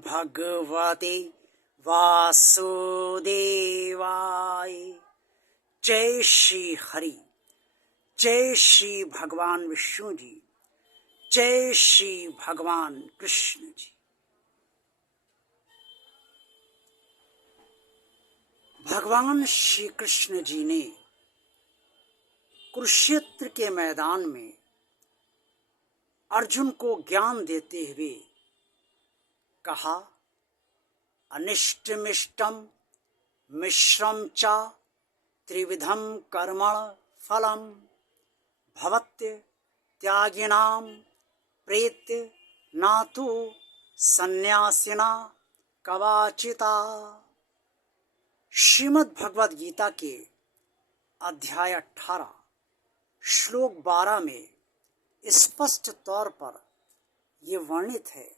भगवते वासुदेवाय। जय श्री हरि, जय श्री भगवान विष्णु जी, जय श्री भगवान कृष्ण जी। भगवान श्री कृष्ण जी ने कुरुक्षेत्र के मैदान में अर्जुन को ज्ञान देते हुए कहा, अनिष्टमिष्टम मिश्रम च त्रिविधम कर्मण फलम भवत्य त्यागिनाम प्रेत्य नातु सन्यासिना कवाचिता। श्रीमद् भगवद गीता के अध्याय 18 श्लोक 12 में स्पष्ट तौर पर ये वर्णित है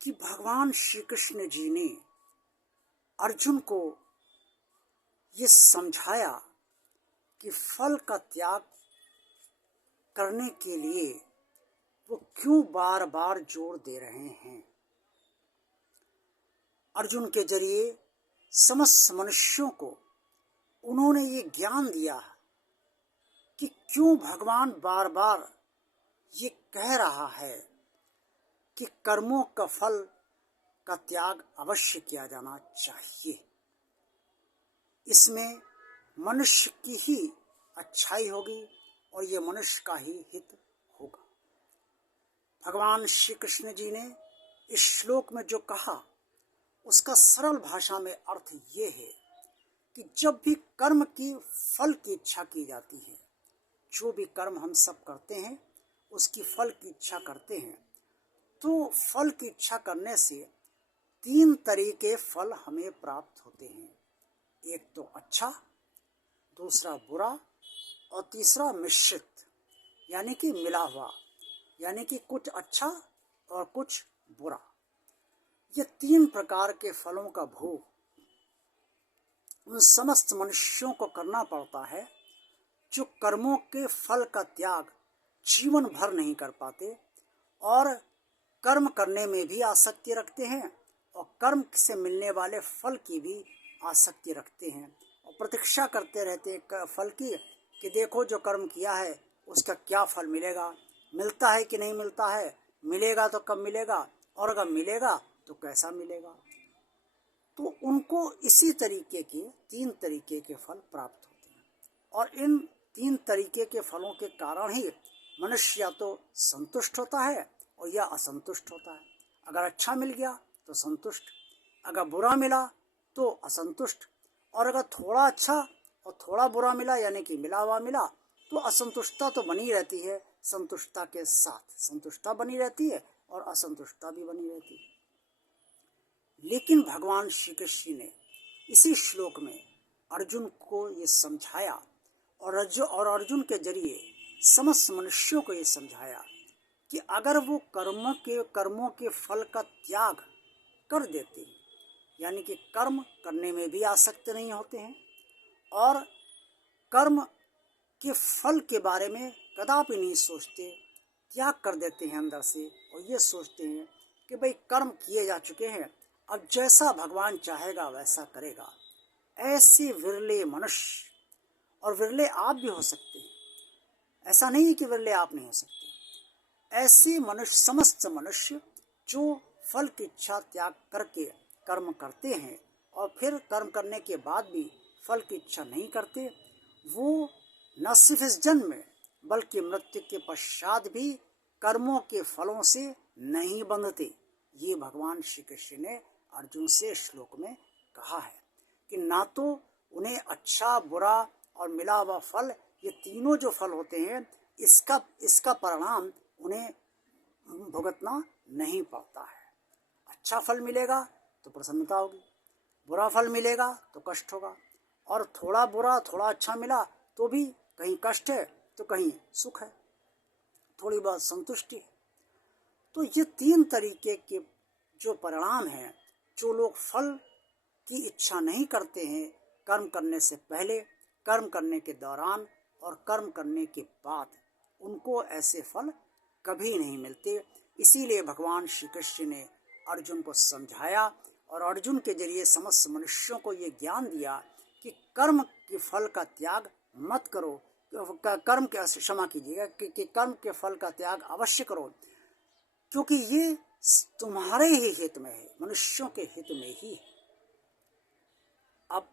कि भगवान श्री कृष्ण जी ने अर्जुन को ये समझाया कि फल का त्याग करने के लिए वो क्यों बार बार जोर दे रहे हैं। अर्जुन के जरिए समस्त मनुष्यों को उन्होंने ये ज्ञान दिया कि क्यों भगवान बार बार ये कह रहा है कि कर्मों का फल का त्याग अवश्य किया जाना चाहिए। इसमें मनुष्य की ही अच्छाई होगी और ये मनुष्य का ही हित होगा। भगवान श्री कृष्ण जी ने इस श्लोक में जो कहा उसका सरल भाषा में अर्थ ये है कि जब भी कर्म की फल की इच्छा की जाती है, जो भी कर्म हम सब करते हैं उसकी फल की इच्छा करते हैं, तो फल की इच्छा करने से 3 तरीके फल हमें प्राप्त होते हैं। एक तो अच्छा, दूसरा बुरा और तीसरा मिश्रित यानी कि मिला हुआ, यानी कि कुछ अच्छा और कुछ बुरा। ये 3 प्रकार के फलों का भोग उन समस्त मनुष्यों को करना पड़ता है जो कर्मों के फल का त्याग जीवन भर नहीं कर पाते और कर्म करने में भी आसक्ति रखते हैं और कर्म से मिलने वाले फल की भी आसक्ति रखते हैं और प्रतीक्षा करते रहते हैं फल की कि देखो जो कर्म किया है उसका क्या फल मिलेगा, मिलता है कि नहीं मिलता है, मिलेगा तो कब मिलेगा और अगर मिलेगा तो कैसा मिलेगा। तो उनको इसी तरीके के 3 तरीके के फल प्राप्त होते हैं और इन 3 तरीके के फलों के कारण ही मनुष्य या तो संतुष्ट होता है और या असंतुष्ट होता है। अगर अच्छा मिल गया तो संतुष्ट, अगर बुरा मिला तो असंतुष्ट, और अगर थोड़ा अच्छा और थोड़ा बुरा मिला यानी कि मिला हुआ मिला तो असंतुष्टता तो बनी रहती है, संतुष्टता के साथ संतुष्टता बनी रहती है और असंतुष्टता भी बनी रहती है। लेकिन भगवान श्री कृष्ण ने इसी श्लोक में अर्जुन को ये समझाया और अर्जुन के जरिए समस्त मनुष्यों को ये समझाया कि अगर वो कर्मों के फल का त्याग कर देते हैं, यानी कि कर्म करने में भी आसक्त नहीं होते हैं और कर्म के फल के बारे में कदापि नहीं सोचते, त्याग कर देते हैं अंदर से और ये सोचते हैं कि भाई कर्म किए जा चुके हैं, अब जैसा भगवान चाहेगा वैसा करेगा। ऐसे विरले मनुष्य, और विरले आप भी हो सकते हैं, ऐसा नहीं है कि विरले आप नहीं हो सकते, ऐसे मनुष्य समस्त मनुष्य जो फल की इच्छा त्याग करके कर्म करते हैं और फिर कर्म करने के बाद भी फल की इच्छा नहीं करते, वो न सिर्फ इस जन्म में बल्कि मृत्यु के पश्चात भी कर्मों के फलों से नहीं बंधते। ये भगवान श्री कृष्ण ने अर्जुन से श्लोक में कहा है कि ना तो उन्हें अच्छा बुरा और मिला हुआ फल, ये तीनों जो फल होते हैं इसका परिणाम उन्हें भुगतना नहीं पड़ता है। अच्छा फल मिलेगा तो प्रसन्नता होगी, बुरा फल मिलेगा तो कष्ट होगा, और थोड़ा बुरा थोड़ा अच्छा मिला तो भी कहीं कष्ट है तो कहीं सुख है, थोड़ी बहुत संतुष्टि है। तो ये 3 तरीके के जो परिणाम हैं, जो लोग फल की इच्छा नहीं करते हैं कर्म करने से पहले, कर्म करने के दौरान और कर्म करने के बाद, उनको ऐसे फल कभी नहीं मिलते। इसीलिए भगवान श्री कृष्ण ने अर्जुन को समझाया और अर्जुन के जरिए समस्त मनुष्यों को ये ज्ञान दिया कि कर्म के फल का त्याग मत करो, कर्म के क्षमा कीजिएगा कि कर्म के फल का त्याग अवश्य करो, क्योंकि ये तुम्हारे ही हित में है, मनुष्यों के हित में ही है। अब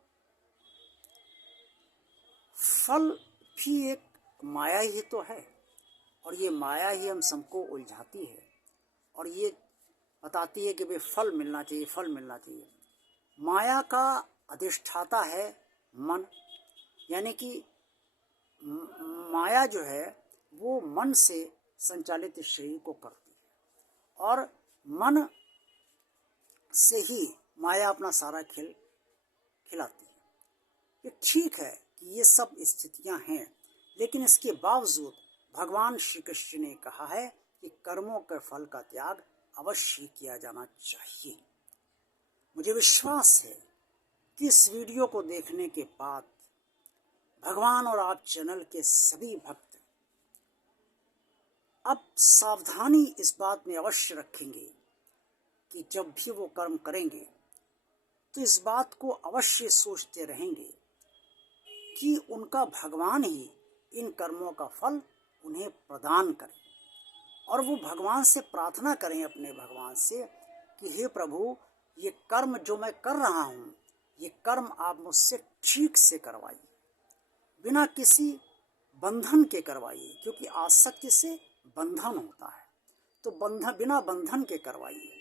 फल भी एक माया ही तो है, और ये माया ही हम सबको उलझाती है और ये बताती है कि भाई फल मिलना चाहिए, फल मिलना चाहिए। माया का अधिष्ठाता है मन, यानी कि माया जो है वो मन से संचालित शरीर को करती है और मन से ही माया अपना सारा खेल खिलाती है। ये ठीक है कि ये सब स्थितियां हैं, लेकिन इसके बावजूद भगवान श्री कृष्ण ने कहा है कि कर्मों के फल का त्याग अवश्य किया जाना चाहिए। मुझे विश्वास है कि इस वीडियो को देखने के बाद भगवान और आप चैनल के सभी भक्त अब सावधानी इस बात में अवश्य रखेंगे कि जब भी वो कर्म करेंगे तो इस बात को अवश्य सोचते रहेंगे कि उनका भगवान ही इन कर्मों का फल उन्हें प्रदान करें, और वो भगवान से प्रार्थना करें, अपने भगवान से कि हे प्रभु, ये कर्म जो मैं कर रहा हूँ, ये कर्म आप मुझसे ठीक से करवाइए, बिना किसी बंधन के करवाइए, क्योंकि आसक्ति से बंधन होता है, तो बिना बंधन के करवाइए।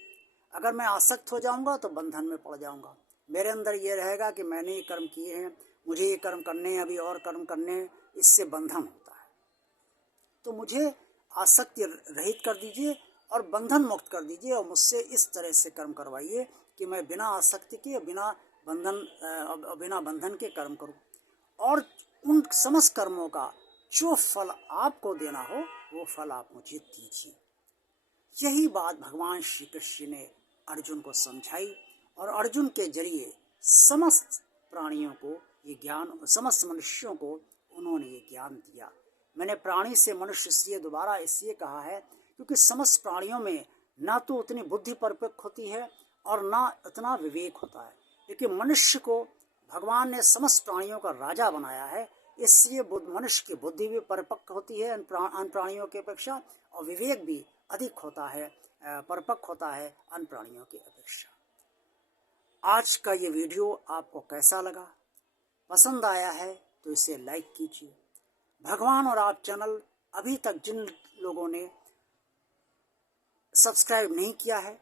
अगर मैं आसक्त हो जाऊंगा तो बंधन में पड़ जाऊंगा। मेरे अंदर ये रहेगा कि मैंने ये कर्म किए हैं, मुझे ये कर्म करने हैं, अभी और कर्म करने हैं, इससे बंधन होता है। तो मुझे आसक्ति रहित कर दीजिए और बंधन मुक्त कर दीजिए, और मुझसे इस तरह से कर्म करवाइए कि मैं बिना आसक्ति के, बिना बंधन के कर्म करूं, और उन समस्त कर्मों का जो फल आपको देना हो वो फल आप मुझे दीजिए। यही बात भगवान श्री कृष्ण ने अर्जुन को समझाई, और अर्जुन के जरिए समस्त प्राणियों को ये ज्ञान, समस्त मनुष्यों को उन्होंने ये ज्ञान दिया। मैंने प्राणी से मनुष्य इसलिए दोबारा इसलिए कहा है क्योंकि समस्त प्राणियों में ना तो उतनी बुद्धि परिपक्व होती है और ना उतना विवेक होता है, लेकिन मनुष्य को भगवान ने समस्त प्राणियों का राजा बनाया है, इसलिए मनुष्य की बुद्धि भी परिपक्व होती है अन्य प्राणियों की अपेक्षा, और विवेक भी अधिक होता है, परिपक्व होता है अन्य प्राणियों की अपेक्षा। आज का ये वीडियो आपको कैसा लगा? पसंद आया है तो इसे लाइक कीजिए। भगवान और आप चैनल अभी तक जिन लोगों ने सब्सक्राइब नहीं किया है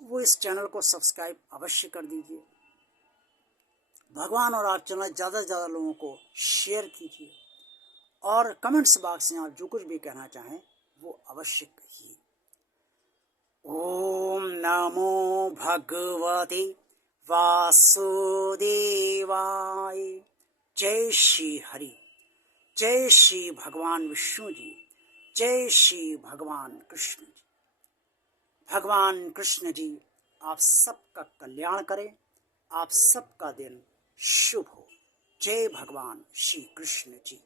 वो इस चैनल को सब्सक्राइब अवश्य कर दीजिए। भगवान और आप चैनल ज़्यादा से ज़्यादा लोगों को शेयर कीजिए, और कमेंट्स बॉक्स में आप जो कुछ भी कहना चाहें वो अवश्य कहिए। ओम नमो भगवते वासुदेवाय। जय श्री हरि, जय श्री भगवान विष्णु जी, जय श्री भगवान कृष्ण जी। भगवान कृष्ण जी आप सबका कल्याण करें, आप सबका दिन शुभ हो। जय भगवान श्री कृष्ण जी।